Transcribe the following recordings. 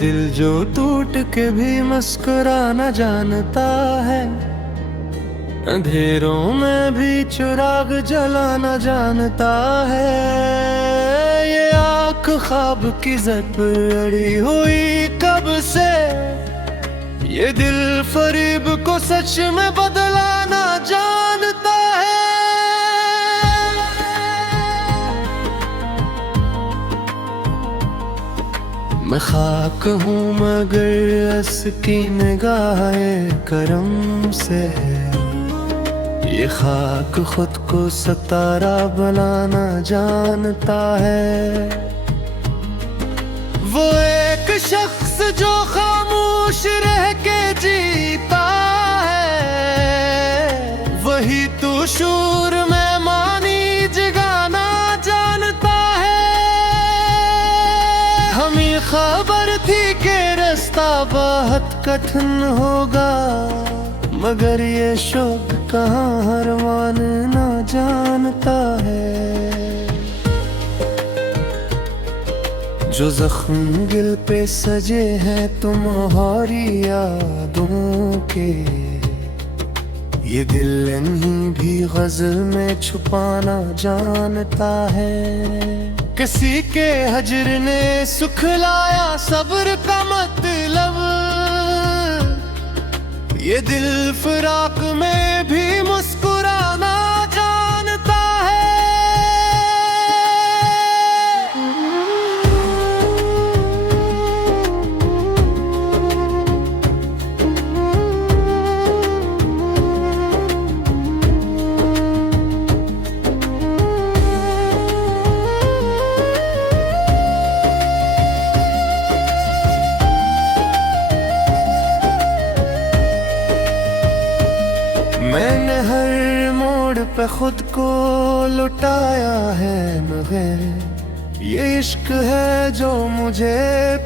दिल जो टूट के भी मुस्कुराना जानता है, अंधेरों में भी चिराग जलाना जानता है। ये आँख ख्वाब की जद पर अड़ी हुई कब से, ये दिल फरीब को सच में बदलाना जानता है। मैं खाक हूँ मगर उसकी निगाहे करम से, ये खाक खुद को सितारा बनाना जानता है। वो एक शख्स जो खामोश रह के जीता है, वही तो शूर में मानी जगाना जानता है। हमें खबर थी कि रास्ता बहुत कठिन होगा, मगर ये शौक कहाँ हर मानना जानता है। जो जख्म दिल पे सजे हैं तुम्हारी यादों के, ये दिल इन्हीं भी गजल में छुपाना जानता है। किसी के हजर ने सुखलाया सब्र का मतलब, ये दिल फिराक में भी मुस्कुराना जानता है। मैंने हर मोड़ पे खुद को लुटाया है, मगर ये इश्क है जो मुझे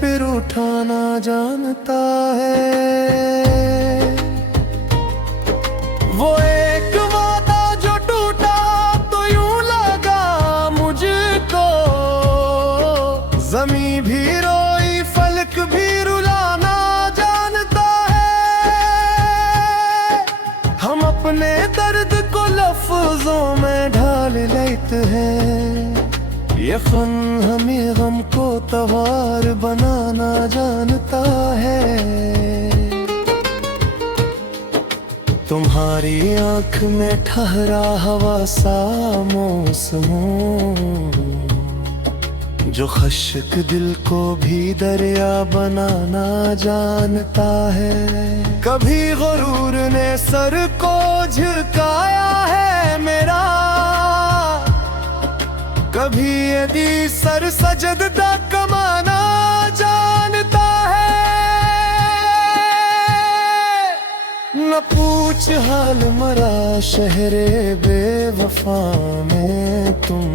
फिर उठाना जानता है। वो एक वादा जो टूटा तो यूं लगा मुझको, ज़मीं भी रोई फलक भी रुलाना जानता है। हम अपने दर्द को लफ्जों में ढाल लेते हैं, ये फन हमें गम को तवार बनाना जानता है। तुम्हारी आंख में ठहरा हवा सा मौसमों, जो खश्क दिल को भी दरिया बनाना जानता है। कभी गुरूर ने सर को झुकाया है मेरा, कभी यदि सर सजदा कमाना जानता है। न पूछ हाल मरा शहरे बेवफा में तुम,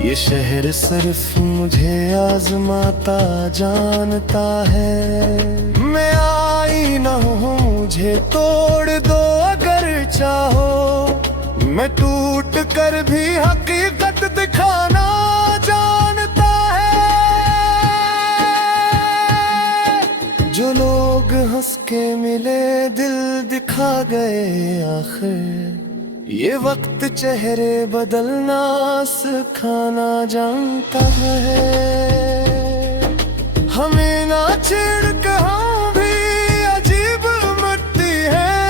ये शहर सिर्फ मुझे आजमाता जानता है। मैं आई न हूँ मुझे तोड़ दो अगर चाहो, मैं टूट कर भी हकीकत दिखाना जानता है। जो लोग हंस के मिले दिल दिखा गए आखिर, ये वक्त चेहरे बदलना सिखाना जानता है। हमें ना छेड़ कहाँ भी अजीब मिट्टी है,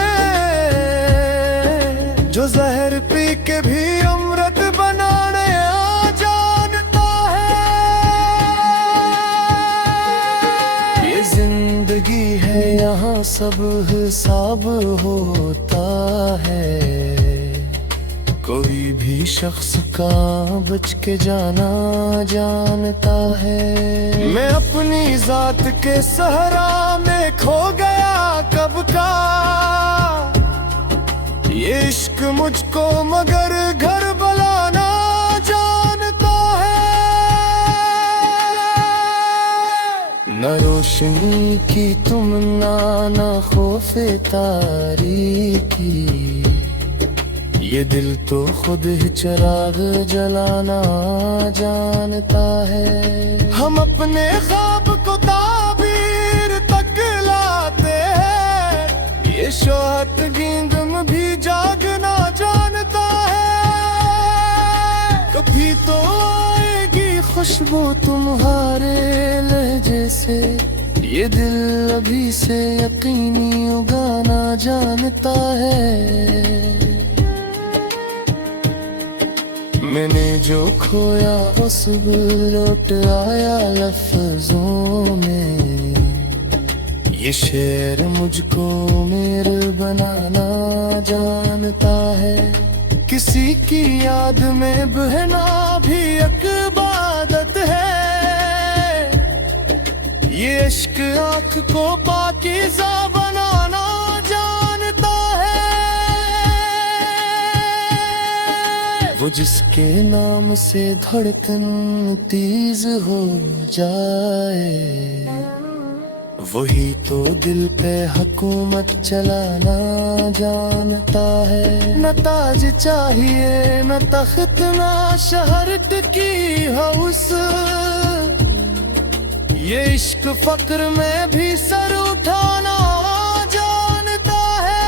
जो जहर पी के भी अमृत बनाने आ जानता है। ये जिंदगी है यहाँ सब हिसाब होता है, कोई भी शख्स का बच के जाना जानता है। मैं अपनी जात के सहरा में खो गया कब का, ये इश्क मुझको मगर घर बुलाना जानता है। न रोशनी की तुमना न खौफे तारीकी, ये दिल तो खुद ही चिराग जलाना जानता है। हम अपने ख्वाब को शोहत नींद में भी जागना जानता है। कभी तो आएगी खुशबू तुम्हारे लहजे से, ये दिल अभी से यकीनी उगाना जानता है। मैंने जो खोया वो सब लौट आया लफ्जों में, ये शेर मुझको मेरे बनाना जानता है। किसी की याद में बहना भी एक इबादत है, ये इश्क आँख को पाकीज़ा बनाना जानता है। वो जिसके नाम से धड़कन तेज हो जाए, वही तो दिल पे हुकूमत चलाना जानता है। न ताज चाहिए न तख्त न शहरत की हौस, ये इश्क फक्र में भी सर उठाना जानता है।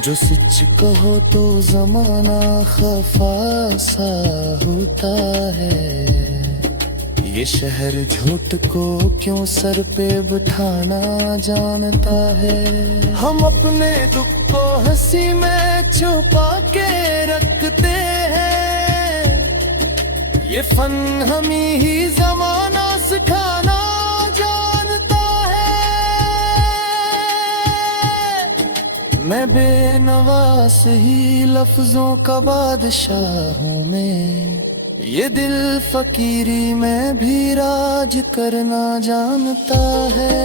जो सच कहो तो जमाना खफा सा होता है, ये शहर झूठ को क्यों सर पे बिठाना जानता है। हम अपने दुख को हंसी में छुपा के रखते हैं, ये फन हमी ही जमाना सिखाना जानता है। मैं बेनवास ही लफ्जों का बादशाह हूँ मैं, ये दिल फकीरी में भी राज करना जानता है।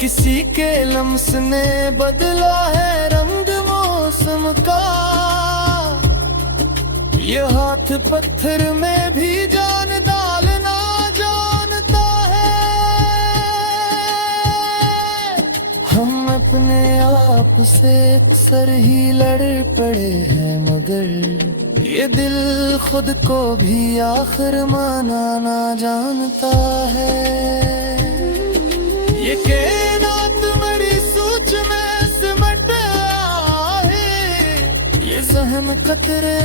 किसी के लम्स ने बदला है रंग मौसम का, ये हाथ पत्थर में भी जान डालना जानता है। हम अपने आप से अक्सर ही लड़ पड़े हैं, मगर ये दिल खुद को भी आखिर माना जानता है। ये कायनात मेरी सोच में सिमट आहे, ये ज़हन कतरे।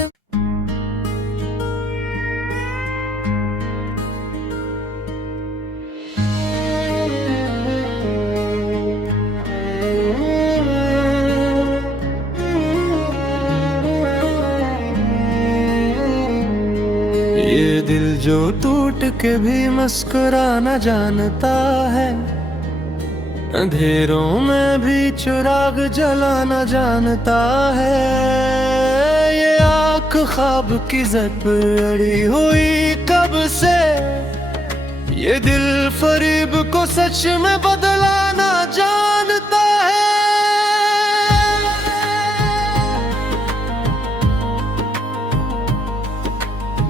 ये दिल जो टूट के भी मुस्कुराना जानता है, अंधेरों में भी चिराग जलाना जानता है। ये आँख ख्वाब की जद पर अड़ी हुई कब से, ये दिल फरीब को सच में बदलाना जानता है।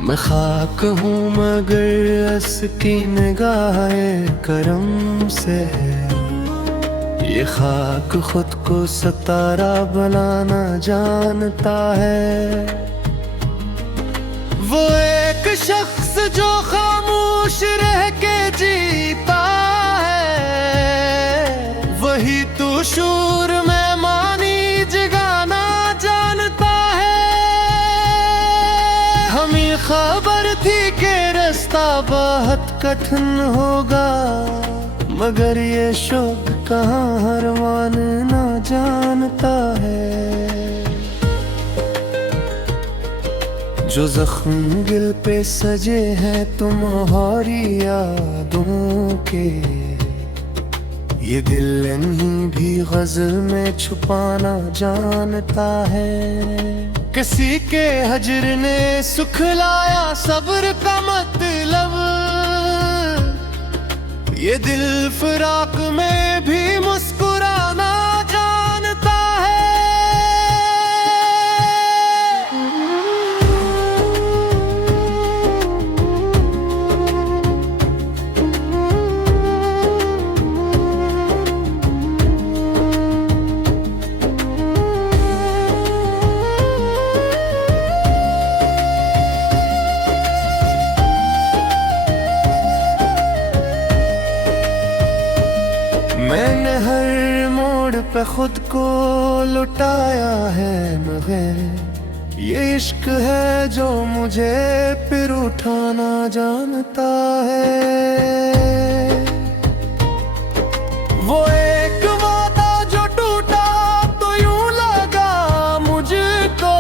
मैं खाक हूँ मगर उसकी निगाह करम से, ये खाक खुद को सितारा बनाना जानता है। वो एक शख्स जो खामोश रह के जीता है, वही तो शूर में मानी जगाना जानता है। हमें खबर थी कि रास्ता बहुत कठिन होगा, मगर ये शौक कहाँ हर मानना जानता है। जो जख्म दिल पे सजे हैं तुम्हारी यादों के, ये दिल इन्हीं भी गजल में छुपाना जानता है। किसी के हजर ने सुखलाया सब्र का मतलब, ये दिल फिराक में भी मुस्कुराना जानता है। खुद को लुटाया है मगर ये इश्क है जो मुझे फिर उठाना जानता है। वो एक वादा जो टूटा तो यूं लगा मुझको,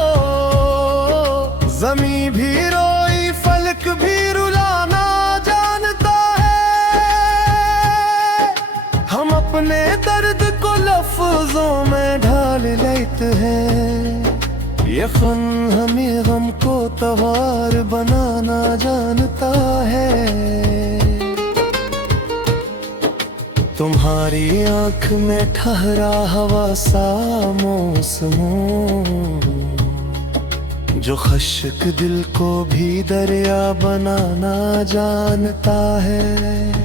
ज़मीं भी रोई फलक भी रुलाना जानता है। हम अपने दर्द को लफ्जों में ढाल लेते हैं, ये फन हमें गम को तवार बनाना जानता है। तुम्हारी आंख में ठहरा हवा सा मौसमों, जो खश्क दिल को भी दरिया बनाना जानता है।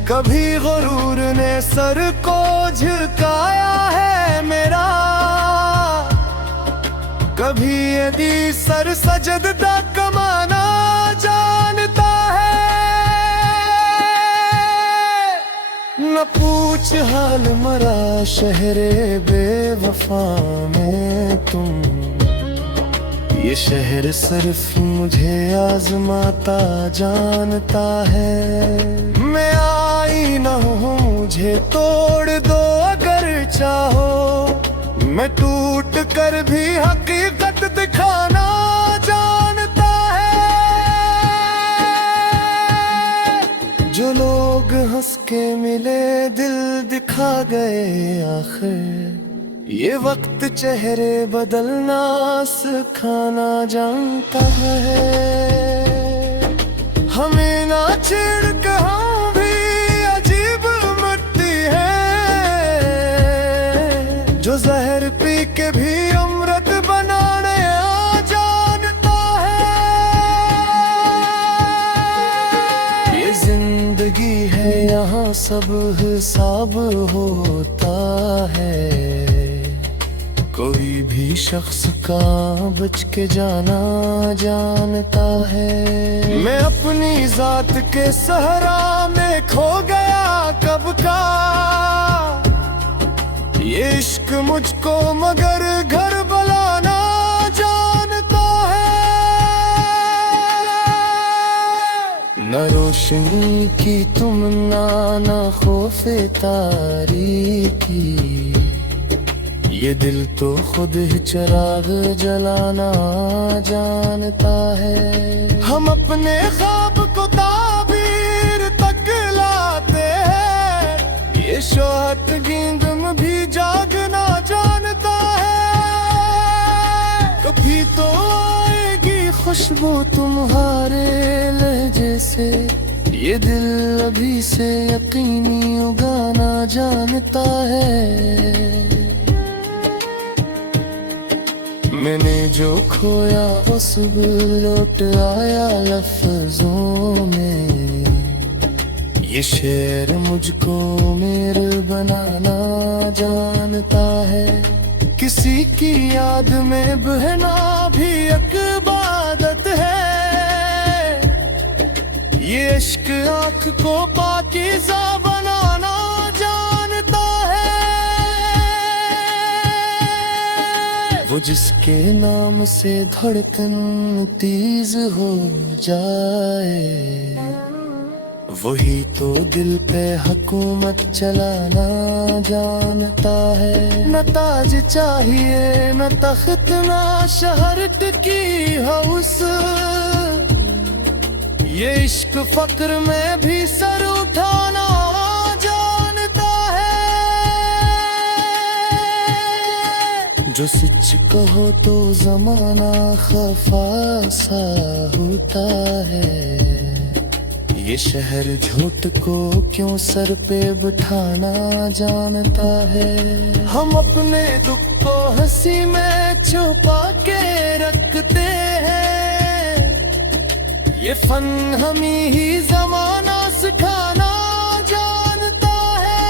कभी गुरूर ने सर को झुकाया है मेरा, कभी यदि सर सजदा कमाना जानता है। न पूछ हाल मरा शहरे बेवफा में तुम, ये शहर सिर्फ मुझे आजमाता जानता है। मैं आई न हूँ मुझे तोड़ दो अगर चाहो, मैं टूट कर भी हकीकत दिखाना जानता है। जो लोग हंस के मिले दिल दिखा गए आखिर, ये वक्त चेहरे बदलना सिखाना जानता है। हमें ना छेड़ के हम भी अजीब मिट्टी है, जो जहर पी के भी अमृत बनाने आ जानता है। ये जिंदगी है यहाँ सब हिसाब होता है, कोई भी शख्स का बच के जाना जानता है। मैं अपनी जात के सहरा में खो गया कब का, ये इश्क मुझको मगर घर बुलाना जानता है। न रोशनी की तुमना न खौफे तारीकी, ये दिल तो खुद ही चिराग जलाना जानता है। हम अपने ख्वाब को ताबीर तक लाते हैं, ये शोहत नींद में भी जागना जानता है। कभी तो आएगी खुशबू तुम्हारे लहजे से, ये दिल अभी से यकीनी उगाना जानता है। मैंने जो खोया वो सब लौट आया लफ्जों में, ये शेर मुझको मेरे बनाना जानता है। किसी की याद में बहना भी एक इबादत है, ये इश्क आँख को पाकीज़ा बनाना जानता है। वो जिसके नाम से धड़कन तेज हो जाए, वही तो दिल पे हुकूमत चलाना जानता है। न ताज चाहिए न तख्त न शहरत की हौस, ये इश्क फक्र में भी सर उठाना जानता है। जो सच कहो तो जमाना खफा सा होता है, ये शहर झूठ को क्यों सर पे बिठाना जानता है। हम अपने दुख को हंसी में छुपा के रखते हैं, ये फन हम ही जमाना सिखाना जानता है।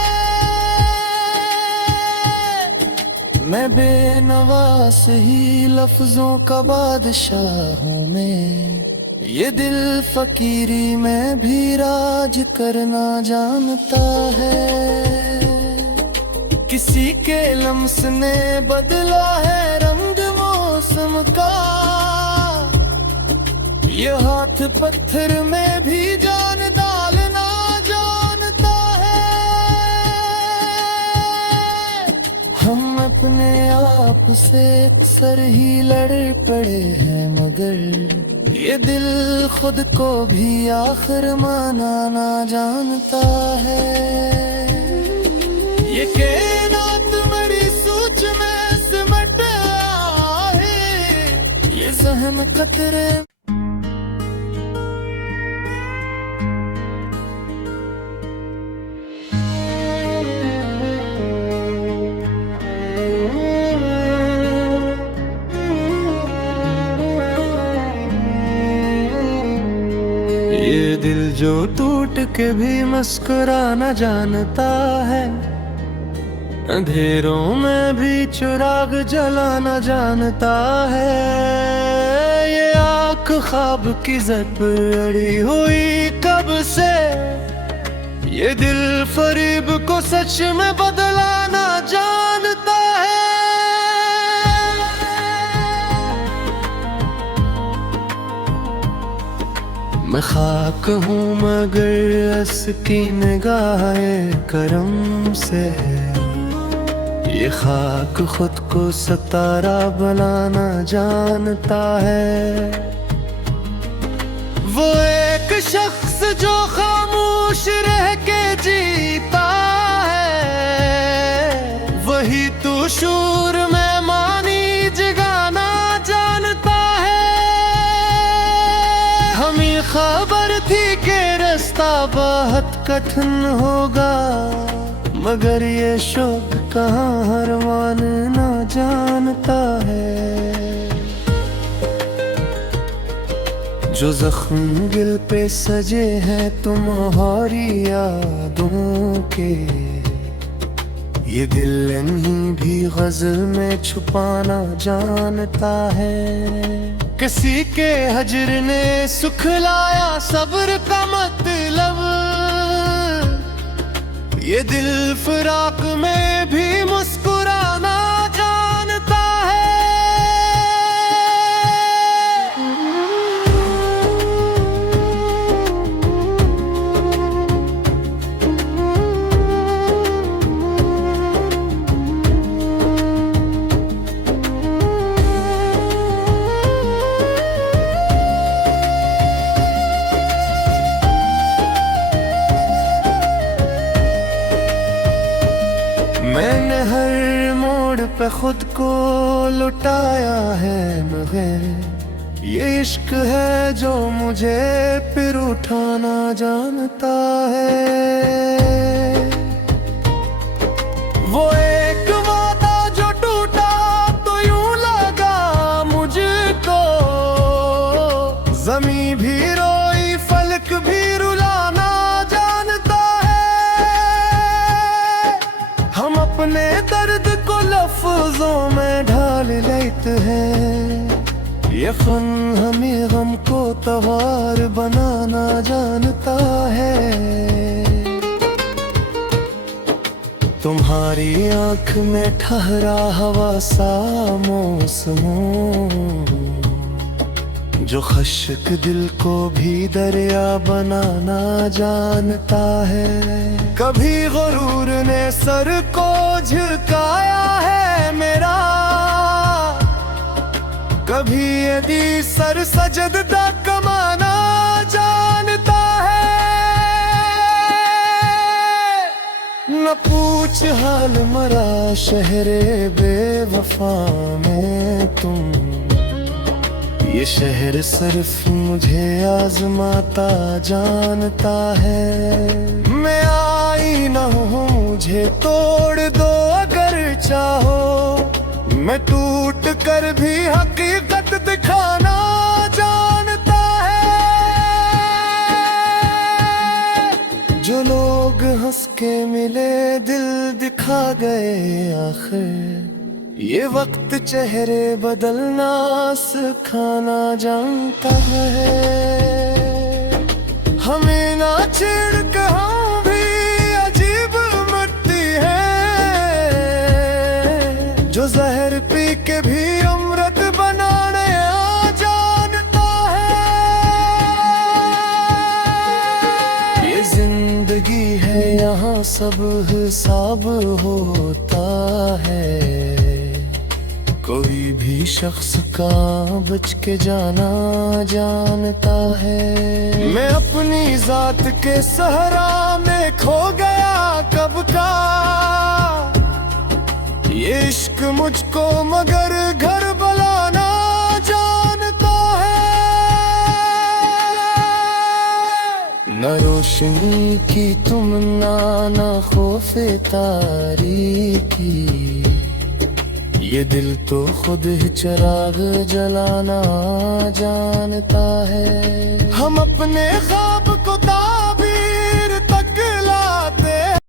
मैं बेनवास ही लफ्जों का बादशाह हूँ मैं, ये दिल फकीरी में भी राज करना जानता है। किसी के लम्स ने बदला है रंग मौसम का, ये हाथ पत्थर में भी जान डालना जानता है। हम अपने आप से अक्सर ही लड़ पड़े हैं, मगर ये दिल खुद को भी आखिर माना ना जानता है। ये कायनात मेरी सोच में सिमट आहे, ये ज़हन खतरे। ये दिल जो टूट के भी मुस्कुराना जानता है, अंधेरों में भी चिराग जलाना जानता है। ये आँख ख्वाब की जद पर अड़ी हुई कब से, ये दिल फरीब को सच में बदलाना जानता है। मैं खाक हूँ मगर उसकी निगाहे करम से, ये खाक खुद को सितारा बनाना जानता है। वो एक शख्स जो खामोश रह के जीता है, वही तो शूर में मानी जगाना जानता है। हमें खबर थी कि रास्ता बहुत कठिन होगा, मगर ये शौक कहाँ हर मानना जानता है। जो जख्म दिल पे सजे हैं तुम्हारी यादों के, ये दिल इन्हीं भी गजल में छुपाना जानता है। किसी के हजर ने सुखलाया सब्र का मतलब, ये दिल फिराक में भी मुस्कुराना जानता है। मैंने हर मोड़ पे खुद को लुटाया है, मगर ये इश्क है जो मुझे फिर उठाना जानता है। वो एक वादा जो टूटा तो यूं लगा मुझको, ज़मीं भी रोई फलक भी रुलाना जानता है। हम अपने दर्द को लफ्जों में ढाल लेते हैं, ये फन हमें गम को तवार बनाना जानता है। तुम्हारी आंख में ठहरा हवा सा मौसमों, जो खश्क दिल को भी दरिया बनाना जानता है। कभी गुरूर ने सर को झुकाया है मेरा, कभी यदि सर सजदा कमाना जानता है। न पूछ हाल मरा शहरे बेवफा में तुम, ये शहर सिर्फ मुझे आजमाता जानता है। मैं आई न हूँ मुझे तोड़ दो अगर चाहो, मैं टूट कर भी हकीकत दिखाना जानता है। जो लोग हंस के मिले दिल दिखा गए आखिर, ये वक्त चेहरे बदलना सिखाना जानता है। हमें ना छेड़ के हम भी अजीब मिट्टी है, सब हिसाब होता है। कोई भी शख्स का बच के जाना जानता है। मैं अपनी जात के सहरा में खो गया कब का, ये इश्क मुझको मगर घर बुलाना जानता है। न रोशनी की तुमना न खौफे तारीकी, ये दिल तो खुद ही चिराग जलाना जानता है। हम अपने ख्वाब